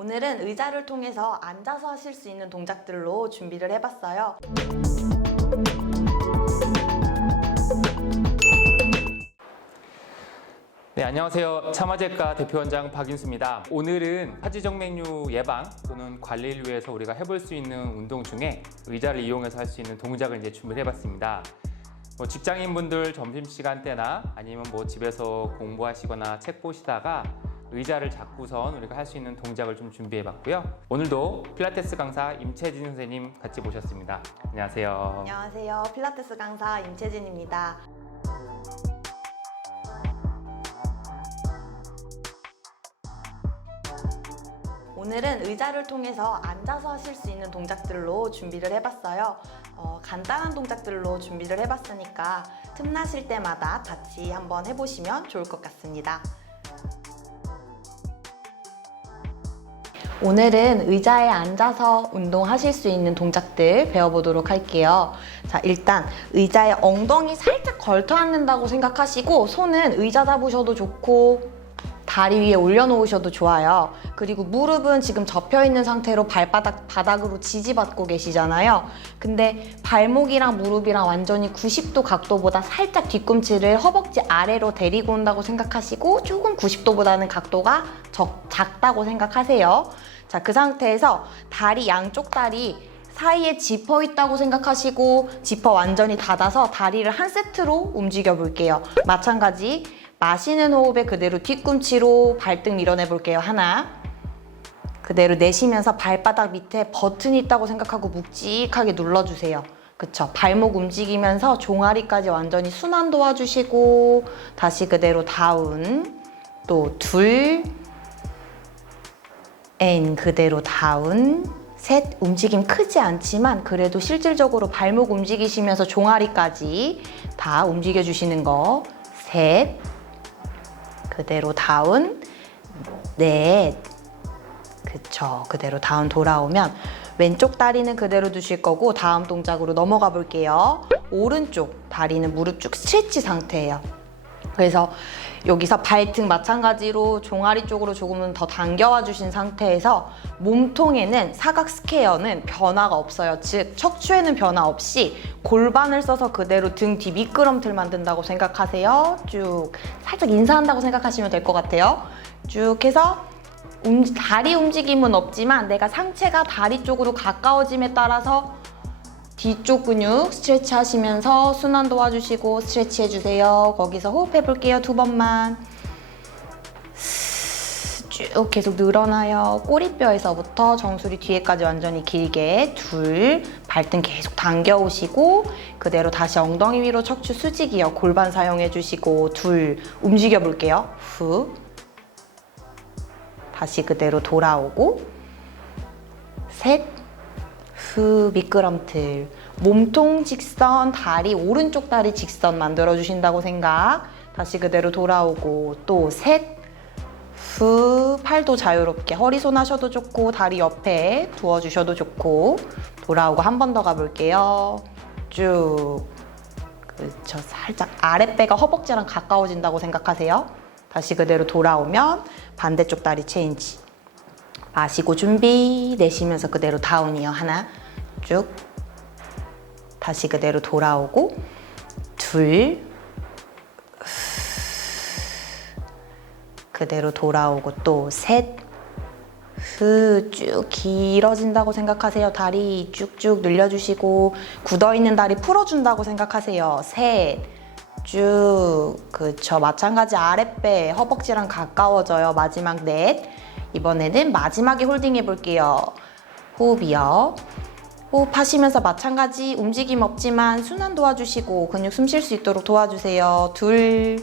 오늘은 의자를 통해서 앉아서 하실 수 있는 동작들로 준비를 해봤어요. 네, 안녕하세요. 참화제과 대표원장 박윤수입니다. 오늘은 하지정맥류 예방 또는 관리를 위해서 우리가 해볼 수 있는 운동 중에 의자를 이용해서 할 수 있는 동작을 이제 준비를 해봤습니다. 뭐 직장인분들 점심시간 때나 아니면 뭐 집에서 공부하시거나 책 보시다가 의자를 잡고선 우리가 할 수 있는 동작을 좀 준비해 봤고요. 오늘도 필라테스 강사 임채진 선생님 같이 모셨습니다. 안녕하세요. 안녕하세요. 필라테스 강사 임채진입니다. 오늘은 의자를 통해서 앉아서 하실 수 있는 동작들로 준비를 해봤어요. 어, 간단한 동작들로 준비를 해봤으니까 틈나실 때마다 같이 한번 해보시면 좋을 것 같습니다. 오늘은 의자에 앉아서 운동하실 수 있는 동작들 배워보도록 할게요. 자, 일단 의자에 엉덩이 살짝 걸터 앉는다고 생각하시고 손은 의자 잡으셔도 좋고 다리 위에 올려놓으셔도 좋아요. 그리고 무릎은 지금 접혀 있는 상태로 발바닥 바닥으로 지지받고 계시잖아요. 근데 발목이랑 무릎이랑 완전히 90도 각도보다 살짝 뒤꿈치를 허벅지 아래로 데리고 온다고 생각하시고 조금 90도보다는 각도가 적, 작다고 생각하세요. 자, 그 상태에서 다리 양쪽 다리 사이에 지퍼 있다고 생각하시고 지퍼 완전히 닫아서 다리를 한 세트로 움직여 볼게요. 마찬가지 마시는 호흡에 그대로 뒤꿈치로 발등 밀어내 볼게요. 하나. 그대로 내쉬면서 발바닥 밑에 버튼이 있다고 생각하고 묵직하게 눌러주세요. 그쵸. 발목 움직이면서 종아리까지 완전히 순환 도와주시고 다시 그대로 다운. 또 둘. 앤 그대로 다운. 셋. 움직임 크지 않지만 그래도 실질적으로 발목 움직이시면서 종아리까지 다 움직여 주시는 거. 셋. 그대로 다운. 넷. 그쵸. 그대로 다운 돌아오면 왼쪽 다리는 그대로 두실 거고 다음 동작으로 넘어가 볼게요. 오른쪽 다리는 무릎 쭉 스트레치 상태예요. 그래서 여기서 발등 마찬가지로 종아리 쪽으로 조금은 더 당겨와 주신 상태에서 몸통에는 사각 스퀘어는 변화가 없어요. 즉 척추에는 변화 없이 골반을 써서 그대로 등 뒤 미끄럼틀 만든다고 생각하세요. 쭉 살짝 인사한다고 생각하시면 될 것 같아요. 쭉 해서 움- 다리 움직임은 없지만 내가 상체가 다리 쪽으로 가까워짐에 따라서 뒤쪽 근육 스트레치 하시면서 순환 도와주시고 스트레치 해주세요. 거기서 호흡해 볼게요. 두 번만. 쭉 계속 늘어나요. 꼬리뼈에서부터 정수리 뒤에까지 완전히 길게 둘 발등 계속 당겨 오시고 그대로 다시 엉덩이 위로 척추 수직이요. 골반 사용해 주시고 둘 움직여 볼게요. 후 다시 그대로 돌아오고 셋 후 미끄럼틀. 몸통 직선 다리 오른쪽 다리 직선 만들어 주신다고 생각. 다시 그대로 돌아오고 또 셋. 후 팔도 자유롭게 허리 손 하셔도 좋고 다리 옆에 두어 주셔도 좋고. 돌아오고 한 번 더 가볼게요. 쭉. 그렇죠 살짝 아랫배가 허벅지랑 가까워진다고 생각하세요. 다시 그대로 돌아오면 반대쪽 다리 체인지. 마시고 준비. 내쉬면서 그대로 다운이요. 하나 쭉 다시 그대로 돌아오고 둘 그대로 돌아오고 또 셋. 후쭉 길어진다고 생각하세요. 다리 쭉쭉 늘려주시고 굳어있는 다리 풀어준다고 생각하세요. 셋쭉 그쵸. 마찬가지 아랫배 허벅지랑 가까워져요. 마지막 넷. 이번에는 마지막에 홀딩 해볼게요. 호흡이요 호흡하시면서 마찬가지 움직임 없지만 순환 도와주시고 근육 숨 쉴 수 있도록 도와주세요. 둘.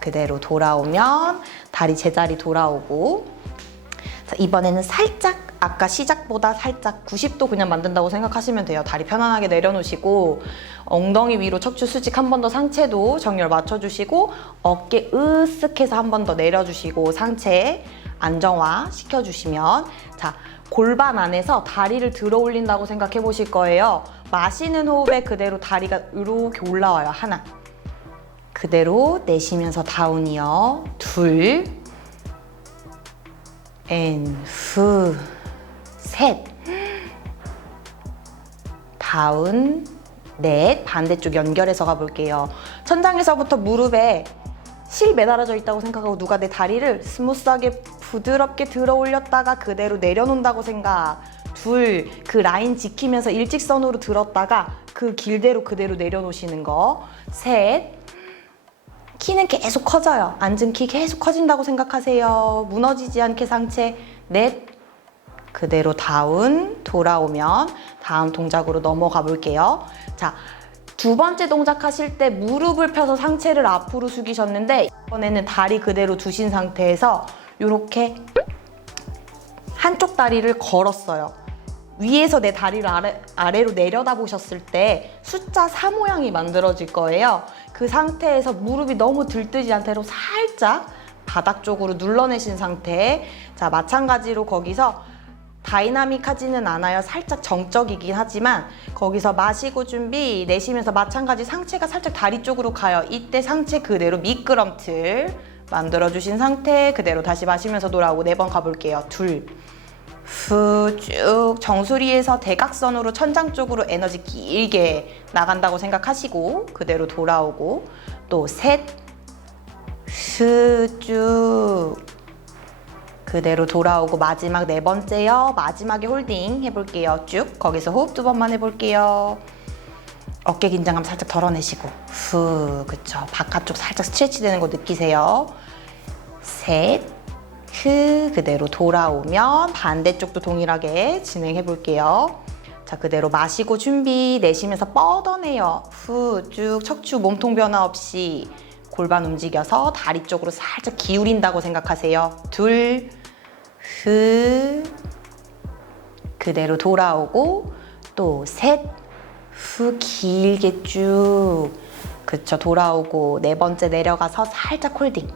그대로 돌아오면 다리 제자리 돌아오고 자, 이번에는 살짝 아까 시작보다 살짝 90도 그냥 만든다고 생각하시면 돼요. 다리 편안하게 내려놓으시고 엉덩이 위로 척추 수직 한 번 더 상체도 정렬 맞춰주시고 어깨 으쓱해서 한 번 더 내려주시고 상체 안정화 시켜주시면 자 골반 안에서 다리를 들어 올린다고 생각해 보실 거예요. 마시는 호흡에 그대로 다리가 이렇게 올라와요. 하나 그대로 내쉬면서 다운이요. 둘 앤, 후, 셋. 다운, 넷. 반대쪽 연결해서 가볼게요. 천장에서부터 무릎에 실 매달아져 있다고 생각하고 누가 내 다리를 스무스하게 부드럽게 들어 올렸다가 그대로 내려놓는다고 생각. 둘, 그 라인 지키면서 일직선으로 들었다가 그 길대로 그대로 내려놓으시는 거. 셋, 키는 계속 커져요. 앉은 키 계속 커진다고 생각하세요. 무너지지 않게 상체. 넷, 그대로 다운, 돌아오면 다음 동작으로 넘어가 볼게요. 자, 두 번째 동작 하실 때 무릎을 펴서 상체를 앞으로 숙이셨는데 이번에는 다리 그대로 두신 상태에서 이렇게 한쪽 다리를 걸었어요. 위에서 내 다리를 아래, 아래로 내려다 보셨을 때 숫자 4 모양이 만들어질 거예요. 그 상태에서 무릎이 너무 들뜨지 않도록 살짝 바닥 쪽으로 눌러내신 상태. 자, 마찬가지로 거기서 다이나믹하지는 않아요. 살짝 정적이긴 하지만 거기서 마시고 준비 내쉬면서 마찬가지 상체가 살짝 다리 쪽으로 가요. 이때 상체 그대로 미끄럼틀 만들어 주신 상태 그대로 다시 마시면서 돌아오고 네 번 가볼게요. 둘. 후 쭉 정수리에서 대각선으로 천장 쪽으로 에너지 길게 나간다고 생각하시고 그대로 돌아오고 또 셋 후 쭉 그대로 돌아오고 마지막 네 번째요. 마지막에 홀딩 해볼게요. 쭉 거기서 호흡 두 번만 해볼게요. 어깨 긴장감 살짝 덜어내시고 후 그쵸 바깥쪽 살짝 스트레치 되는 거 느끼세요. 셋후 그대로 돌아오면 반대쪽도 동일하게 진행해 볼게요. 자 그대로 마시고 준비 내쉬면서 뻗어내요. 후 쭉 척추 몸통 변화 없이 골반 움직여서 다리 쪽으로 살짝 기울인다고 생각하세요. 둘, 후, 그대로 돌아오고 또 셋, 후 길게 쭉 그쵸 돌아오고 네 번째 내려가서 살짝 홀딩.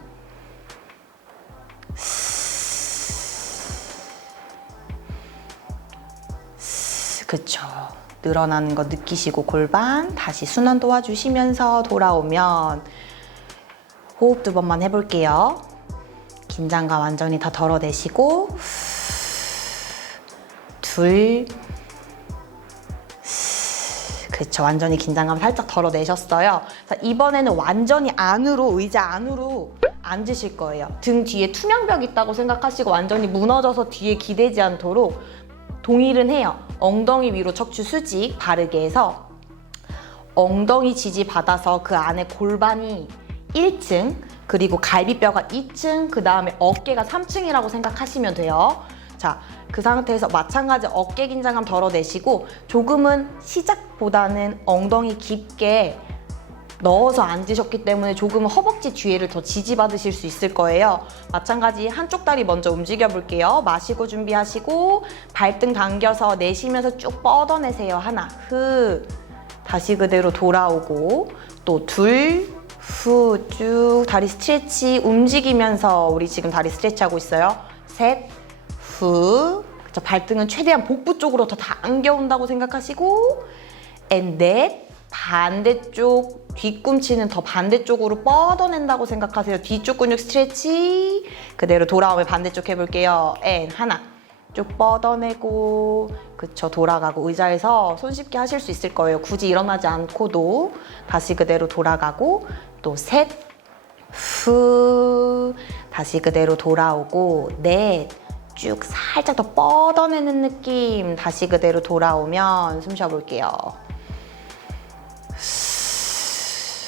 그쵸. 늘어나는 거 느끼시고 골반 다시 순환 도와주시면서 돌아오면 호흡 두 번만 해볼게요. 긴장감 완전히 다 덜어내시고 둘 그쵸 완전히 긴장감 살짝 덜어내셨어요. 자, 이번에는 완전히 안으로 의자 안으로 앉으실 거예요. 등 뒤에 투명벽 있다고 생각하시고 완전히 무너져서 뒤에 기대지 않도록 동일은 해요. 엉덩이 위로 척추 수직 바르게 해서 엉덩이 지지 받아서 그 안에 골반이 1층 그리고 갈비뼈가 2층 그 다음에 어깨가 3층이라고 생각하시면 돼요. 자, 그 상태에서 마찬가지 어깨 긴장감 덜어내시고 조금은 시작보다는 엉덩이 깊게 넣어서 앉으셨기 때문에 조금 허벅지 뒤에를 더 지지받으실 수 있을 거예요. 마찬가지 한쪽 다리 먼저 움직여 볼게요. 마시고 준비하시고 발등 당겨서 내쉬면서 쭉 뻗어내세요. 하나, 흐. 다시 그대로 돌아오고 또 둘, 후, 쭉 다리 스트레치 움직이면서 우리 지금 다리 스트레치 하고 있어요. 셋, 후. 그쵸, 발등은 최대한 복부 쪽으로 더 당겨온다고 생각하시고 앤 넷, 반대쪽 뒤꿈치는 더 반대쪽으로 뻗어낸다고 생각하세요. 뒤쪽 근육 스트레치 그대로 돌아오면 반대쪽 해볼게요. 앤 하나 쭉 뻗어내고 그쵸 돌아가고 의자에서 손쉽게 하실 수 있을 거예요. 굳이 일어나지 않고도 다시 그대로 돌아가고 또 셋 후 다시 그대로 돌아오고 넷 쭉 살짝 더 뻗어내는 느낌 다시 그대로 돌아오면 숨 쉬어볼게요.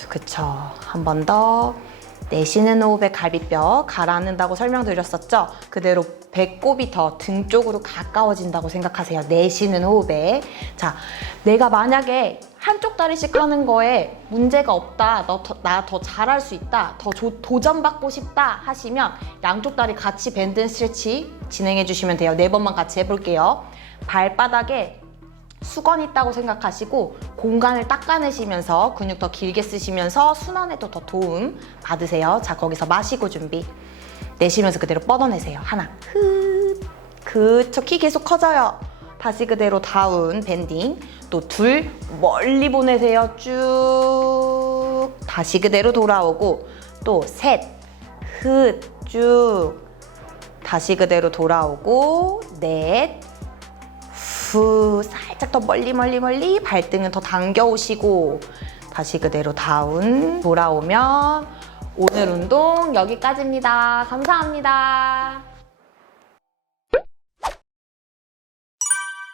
그쵸. 한 번 더. 내쉬는 호흡에 갈비뼈 가라앉는다고 설명드렸었죠? 그대로 배꼽이 더 등 쪽으로 가까워진다고 생각하세요. 내쉬는 호흡에. 자, 내가 만약에 한쪽 다리씩 하는 거에 문제가 없다, 나 더 잘할 수 있다, 더 조- 도전받고 싶다 하시면 양쪽 다리 같이 밴드 스트레치 진행해 주시면 돼요. 네 번만 같이 해볼게요. 발바닥에 수건 있다고 생각하시고 공간을 닦아내시면서 근육 더 길게 쓰시면서 순환에도 더 도움 받으세요. 자, 거기서 마시고 준비. 내쉬면서 그대로 뻗어내세요. 하나, 흡. 그쵸, 키 계속 커져요. 다시 그대로 다운, 밴딩. 또 둘, 멀리 보내세요. 쭉. 다시 그대로 돌아오고. 또 셋, 흡, 쭉. 다시 그대로 돌아오고 넷. 후 살짝 더 멀리 멀리 멀리 발등은 더 당겨 오시고 다시 그대로 다운 돌아오면 오늘 운동 여기까지입니다. 감사합니다.